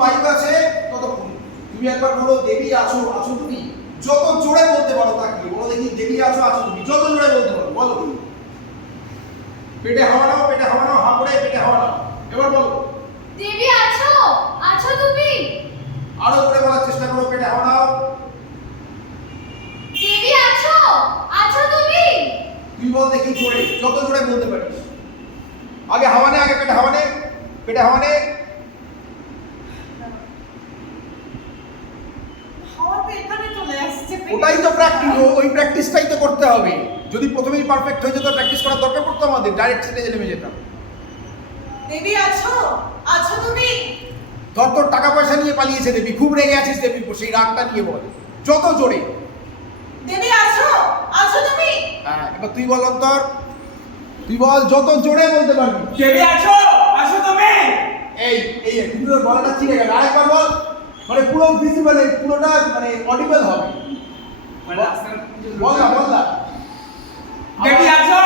বায়ু আছে ততক্ষণ। তুমি একবার বলো দেবী আছো, আছো তুমি। যত জোরে বলতে পারো তাকিয়ে বলো দেখি, দেবী আছো, আছো তুমি। যত জোরে বলতে পারো বলো তুমি। পেটে হাওয়া নাও, পেটে হাওয়া নাও, হা করে পেটে হাওয়া নাও। এবার বলো দেবী আছো, আছো তুমি। আরো জোরে বলার চেষ্টা করো, পেটে হাওয়া নাও। দেবী আছো, আছো তুমি। তুই বল দেখি জোরে, যত জোরে বলতে পারিস। আগে হাওয়া নে, আগে পেটে হাওয়া নে, পেটে হাওয়া নে। হাওয়া তো এখানে চলে আসছে। ওটাই তো প্র্যাকটিস, ওই প্র্যাকটিসটাই তো করতে হবে। যদি প্রথমেই পারফেক্ট হয়ে যেত, প্র্যাকটিস করার দরকার পড়তো আমাদের, ডাইরেক্ট স্টেজে নেমে যেতাম। দেবী আছো, আছো তুমি। তোর টাকা পয়সা নিয়ে পালিয়েছে দেবী, খুব রেগে আছিস দেবী, সেই রাগটা নিয়ে বল যত জোরে। দেবী আছো, আছো তুমি। হ্যাঁ, এবার তুই বল অন্তর, তুই বল যত জোরে বলতে পারবি। দেবী আছো, আছো তুমি। এই এই কিন্তু তোর গলাটা চিড়ে গেল, আরেকবার বল, মানে পুরো ভিজিবল, পুরোটা মানে অডিবল হবে। মানে রাস্তার বল না, বল না। দেবী আছো,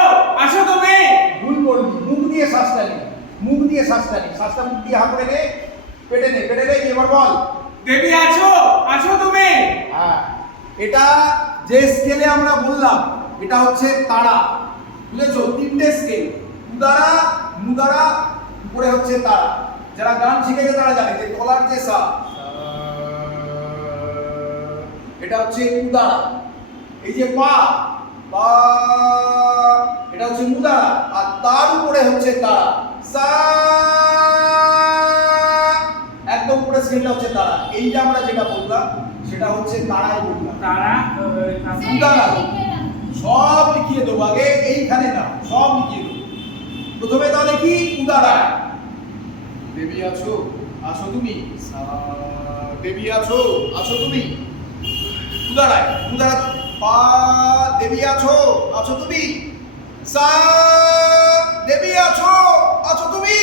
আছো তুমি। ভুল করবি, মুখ দিয়ে শ্বাসটা নে, মুখ দিয়ে শ্বাসটা নে, শ্বাসটা মুখ দিয়ে হা করে নে, পেটে নে, পেটে নে, এবার বল। দেবী আছো, আছো তুমি। হ্যাঁ, এটা যে স্কেলে আমরা বললাম, এটা হচ্ছে তারা, বুঝেছো? তিনটে স্কেল, উদারা, মুদারা, উপরে হচ্ছে তারা। যারা গান শিখেছে তারা জানে যে গলার যে সা, এটা হচ্ছে উদারা। এই যে পা, পা, এটা হচ্ছে মুদারা, আর তার উপরে হচ্ছে তারা, সা, একদম উপরে স্কেলটা হচ্ছে তারা। এইটা আমরা যেটা বললাম সেটা হচ্ছে তারাই বললাম। তারা উদারা সব লিখিয়ে দেবো, আগে এইখানে না, সব লিখিয়ে দেবো। প্রথমে তাহলে কি উদারা, দেবী আছো, আছো তুমি। দেবী আছো, আছো তুমি। উদারায়, উদারা পা, দেবী আছো, আছো তুমি। সা, দেবী আছো, আছো তুমি।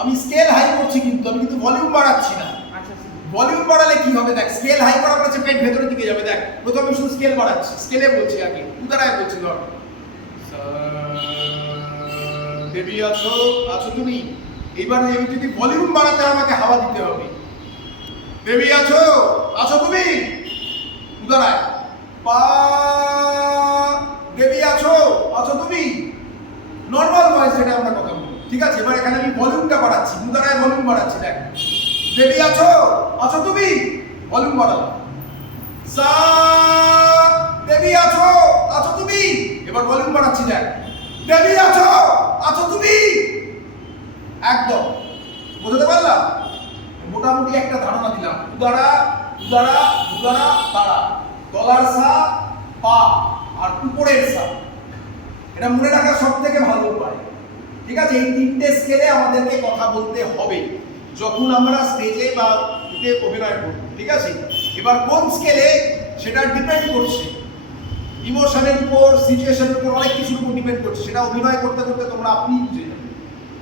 আমি স্কেল হাই করছি কিন্তু, আমি কিন্তু ভলিউম বাড়াচ্ছি না। আচ্ছা ভলিউম বাড়ালে কি হবে দেখ, স্কেল হাই করার পরে পেট ভেতরের দিকে যাবে। দেখ প্রথমে শুধু স্কেল বাড়াচ্ছি, স্কেলে বলছি আগে, উদারায় বলছি। ধর দেবী আছো, আছো তুমি। এইবার এই যদি ভলিউম বাড়াতে আমাকে হাওয়া দিতে হবে। দেবী আছো, আছো তুমি। উদারায় পা, দেবী আছো, আছো তুমি। নর্মাল ভয়েস যেটা আমরা কথা বলি, ঠিক আছে? এবার এখানে আমি ভলিউমটা বাড়াচ্ছি, উদারায় ভলিউম বাড়াচ্ছি। দেখ দেবী আছো, আছো তুমি, ভলিউম বাড়ালাম। সা, দেবী আছো, আছো তুমি। এবার ভলিউম বাড়াচ্ছি। দেখ দেবী আছো, আছো তুমি। একদম বুঝতে পারলাম? মোটামুটি একটা ধারণা দিলাম। উদারা, উদারা, উদারা, তারা। গলার সা, পা, আর উপরের সা। এটা মনে রাখার সব থেকে ভালো উপায়, ঠিক আছে? এই তিনটে স্কেলে আমাদেরকে কথা বলতে হবে যখন আমরা স্টেজে বা অভিনয় করব, ঠিক আছে? এবার কোন স্কেলে সেটা ডিপেন্ড করছে ইমোশনের উপর, সিচুয়েশনের উপর, অনেক কিছুর উপর ডিপেন্ড করছে। সেটা অভিনয় করতে করতে তোমরা আপনি বুঝে যাবে।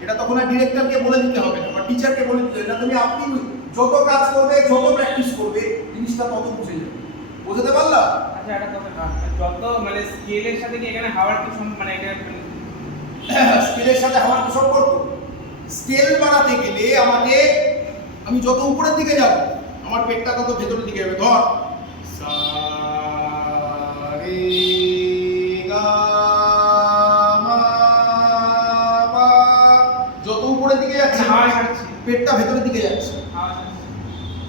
এটা তখন আর ডিরেক্টরকে বলে দিতে হবে না বা টিচারকে বলে দিতে হবে না, তুমি আপনি যত কাজ করবে, যত প্র্যাকটিস করবে, জিনিসটা তত বুঝে যাবে। বুঝতে পারলা? আচ্ছা একটা কথা, যত মানে স্কেলের সাথে কি এখানে হাওয়ার কি মানে এটা স্কেলের সাথে আমার কি সম্পর্ক? স্কেল বাড়াতে গেলে আমাকে, আমি যত উপরের দিকে যাব আমার পেটটা তত ভেতরের দিকে যাবে। ধর সা, রে, গা, মা, পা। যত উপরের দিকে যাচ্ছে হাওয়া ছাড়ছে, পেটটা ভেতরের দিকে যাচ্ছে, হাওয়া ছাড়ছে।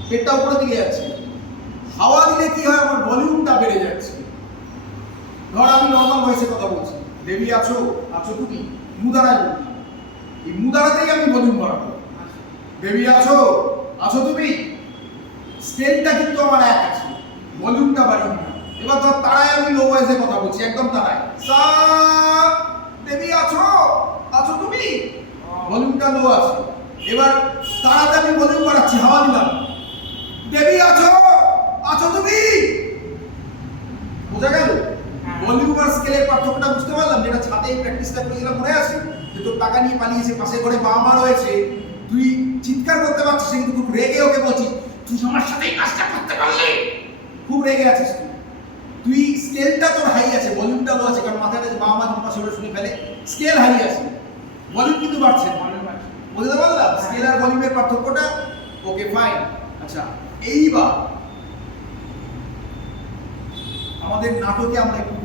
পেটটা উপরের দিকে যাচ্ছে। হাওয়া দিলে কি হয়, আমার ভলিউমটা বেড়ে যাচ্ছে। ধর আমি নর্মাল ভয়েসে কথা বলছি, দেবী আছো, আছো তুমি, মুদারায় বললাম। এই মুদারাতেই আমি ভলিউম বাড়াবো। দেবী আছো, আছো তুমি। স্কেলটা কিন্তু আমার এক আছে, ভলিউমটা বাড়িয়ে না। এবার ধর তারায় আমি লো ভয়েসে কথা বলছি, একদম তারায়। সা, দেবী আছো, আছো তুমি। ভলিউমটা লো আছে। এবার তারাতে আমি ভলিউম বাড়াচ্ছি, হাওয়া দিলাম। দেবী আছো, আছো তুমি। বোঝা গেল? ভলিউম আর স্কেলের পার্থক্যটা বুঝতে পারলাম? যেটা ছাদে প্র্যাকটিসটা করেছিলাম মনে আছে? যে তোর টাকা নিয়ে পালিয়েছে, পাশে ঘরে বাবা মা রয়েছে, তুই চিৎকার করতে পারছিস কিন্তু খুব রেগে ওকে বলছিস তুই আমার সাথে এই কাজটা করতে পারলে, খুব রেগে আছিস তুই। তুই স্কেলটা তোর হাই আছে, ভলিউমটা লো আছে, কারণ মাথায় বাবা মা যদি পাশে ঘরে শুনে ফেলে, স্কেল হাই আছে, ভলিউম কিন্তু বাড়ছে না। বুঝতে পারলাম স্কেল আর ভলিউমের পার্থক্যটা? Okay fine. আচ্ছা এইবার আমাদের নাটকে আমরা একটু